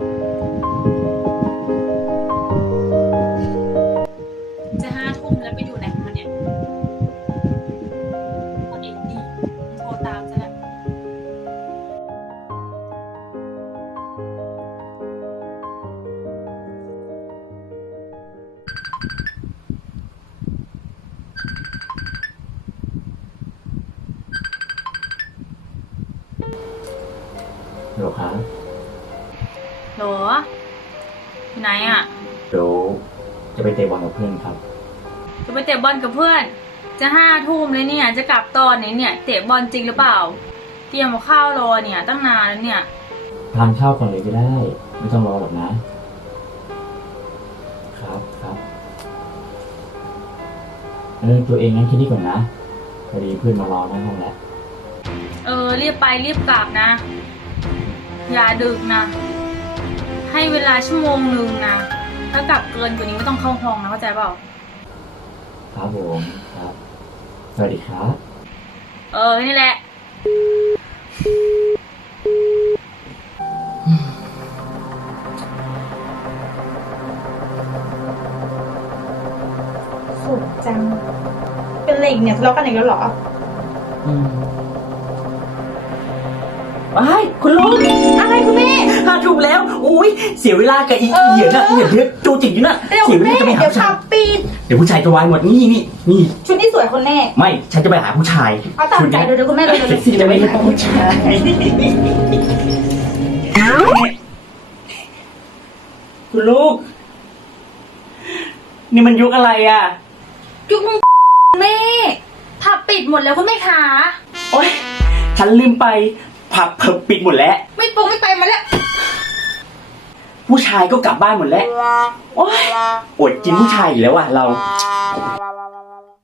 จะห้าทุ่มแล้วไปอยู่ไหนมันเนี่ยพอเอ็นดีโทรตามซะแล้วเดี๋ยวครับ หรออยู่ไหนอะ เดี๋ยวจะไปเตะบอลกับเพื่อนครับ จะไปเตะบอลกับเพื่อน จะห้าทุ่มเลยเนี่ย จะกลับตอนไหนเนี่ย เตะบอลจริงหรือเปล่า เตรียมกับข้าวรอเนี่ย ตั้งนานแล้วเนี่ย ทานข้าวก่อนเลยก็ได้ ไม่ต้องรอหรอกนะ ครับครับเออตัวเองงั้นแค่นี้ก่อนนะพอดีเพื่อนมารอหน้าห้องแล้ว เออรีบไปรีบกลับนะ อย่าดึกนะ ให้เวลาชั่วโมงหนึ่งนะถ้ากลับเกินกว่านี้ไม่ต้องเข้าห้องนะเข้าใจเปล่าครับผมครับสวัสดีครับ เออนี่แหละ สุดจัง เป็นอะไรอีกเนี่ยทะเลาะกันอีกแล้วเหรอ อืม ไอ้ายคุณลุงอะไรคุณแม่ห้าทุ่มแล้ว อุ้ยเสียเวลากับอีเหยียน่ะเหยียดเยอะจูจิกอยู่น่ะเร็วเสีคุยณเวแม่ลาจะไปหาเดี๋ยวผู้ชาขัยบปีดเดี๋ยวผู้ชายจะวายหมดนี่นี่นี่ชุดที่สวยคนแรกไม่ฉันจะไปหาผู้ชายเอาตามใจเดี๋ยวเดี๋ยวคุณแม่เร็วเซ็กๆซี่จะไปหาผู้ชายคุณลูก นี่มันยุคอะไรอะ ยุคมึงแม่ผับปิดหมดแล้วคุณแม่ขาโอ๊ย ฉันลืมไป ผับเพิบปิดหมดแล้ว ไม่ปงไม่ไปมาแล้ว ผู้ชายก็กลับบ้านหมดแล้ว โอ๊ยอดกินผู้ชายอีกแล้วอะเรา